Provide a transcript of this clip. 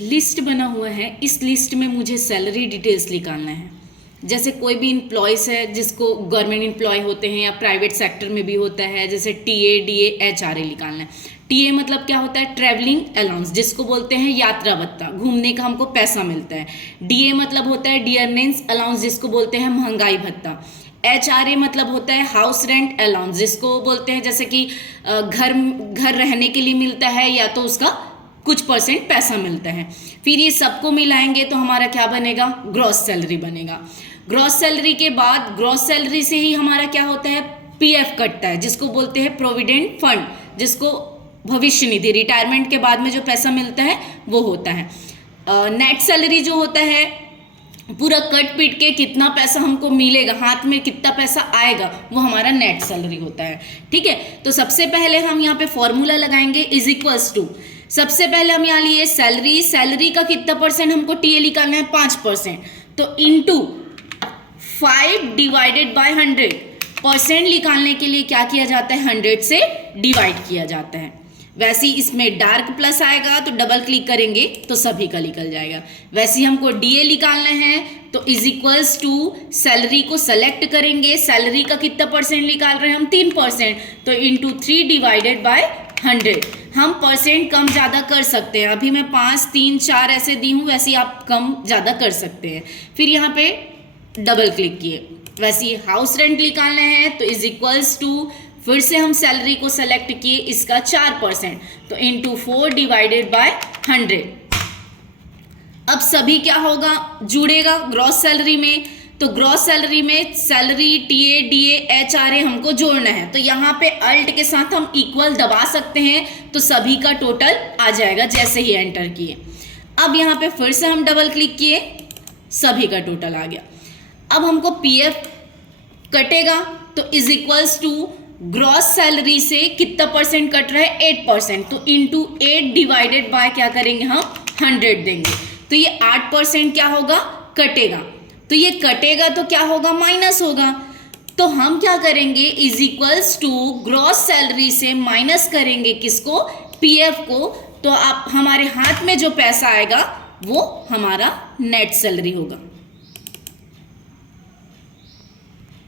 List बना हुआ है, इस लिस्ट में मुझे सैलरी डिटेल्स निकालना है। जैसे कोई भी इम्प्लॉयज़ है जिसको गवर्नमेंट एम्प्लॉय होते हैं या प्राइवेट सेक्टर में भी होता है, जैसे टीए, डीए, एचआरए निकालना है। टीए मतलब क्या होता है? ट्रैवलिंग अलाउंस, जिसको बोलते हैं यात्रा भत्ता, घूमने का हमको पैसा मिलता है। डीए मतलब होता है डियरनेंस अलाउंस, जिसको बोलते हैं महंगाई भत्ता। एचआरए मतलब होता है हाउस रेंट अलाउंस, जिसको बोलते हैं जैसे कि घर रहने के लिए मिलता है या तो उसका कुछ परसेंट पैसा मिलता है। फिर ये सबको मिलाएंगे तो हमारा क्या बनेगा? ग्रॉस सैलरी बनेगा। ग्रॉस सैलरी के बाद ग्रॉस सैलरी से ही हमारा क्या होता है? पीएफ कटता है, जिसको बोलते हैं प्रोविडेंट फंड, जिसको भविष्य निधि, रिटायरमेंट के बाद में जो पैसा मिलता है वो होता है। नेट सैलरी जो होता है, पूरा कट पीट के कितना पैसा हमको मिलेगा, हाथ में कितना पैसा आएगा, वो हमारा नेट सैलरी होता है। ठीक है, तो सबसे पहले हम यहाँ पे फॉर्मूला लगाएंगे इज इक्वल्स टू, सबसे पहले हम यहाँ लिए सैलरी का कितना परसेंट हमको टीए निकालना है? 5%, तो इंटू 5 डिवाइडेड बाय 100%। निकालने के लिए क्या किया जाता है? 100 से डिवाइड किया जाता है। वैसे ही इसमें डार्क प्लस आएगा तो डबल क्लिक करेंगे तो सभी का निकल जाएगा। वैसे ही हमको डीए निकालना है तो इज इक्वल्स टू सैलरी को सेलेक्ट करेंगे, सैलरी का कितना परसेंट निकाल रहे हैं हम? 3%, तो इंटू 3 डिवाइडेड बाय 100। हम परसेंट कम ज़्यादा कर सकते हैं, अभी मैं 5, 3, 4 ऐसे दी हूँ, वैसे ही आप कम ज़्यादा कर सकते हैं। फिर यहाँ पे डबल क्लिक किए। वैसे ही हाउस रेंट निकालना है तो इज इक्वल्स टू, फिर से हम सैलरी को सेलेक्ट किए, इसका 4%, तो इंटू 4 डिवाइडेड बाय 100। अब सभी क्या होगा? जुड़ेगा ग्रॉस सैलरी में। तो ग्रॉस सैलरी में सैलरी, टीए, डीए, एचआरए हमको जोड़ना है, तो यहाँ पे अल्ट के साथ हम इक्वल दबा सकते हैं तो सभी का टोटल आ जाएगा जैसे ही एंटर किए। अब यहाँ पे फिर से हम डबल क्लिक किए, सभी का टोटल आ गया। अब हमको पीएफ कटेगा तो is equals to gross salary से कितना परसेंट कट रहा है? 8%, तो इंटू 8 डिवाइडेड बाय क्या करेंगे हम? 100 देंगे, तो ये 8% क्या होगा? कटेगा। तो ये कटेगा तो क्या होगा? माइनस होगा। तो हम क्या करेंगे? Is equals to gross salary से माइनस करेंगे किसको? पीएफ को। तो आप हमारे हाथ में जो पैसा आएगा वो हमारा नेट सैलरी होगा।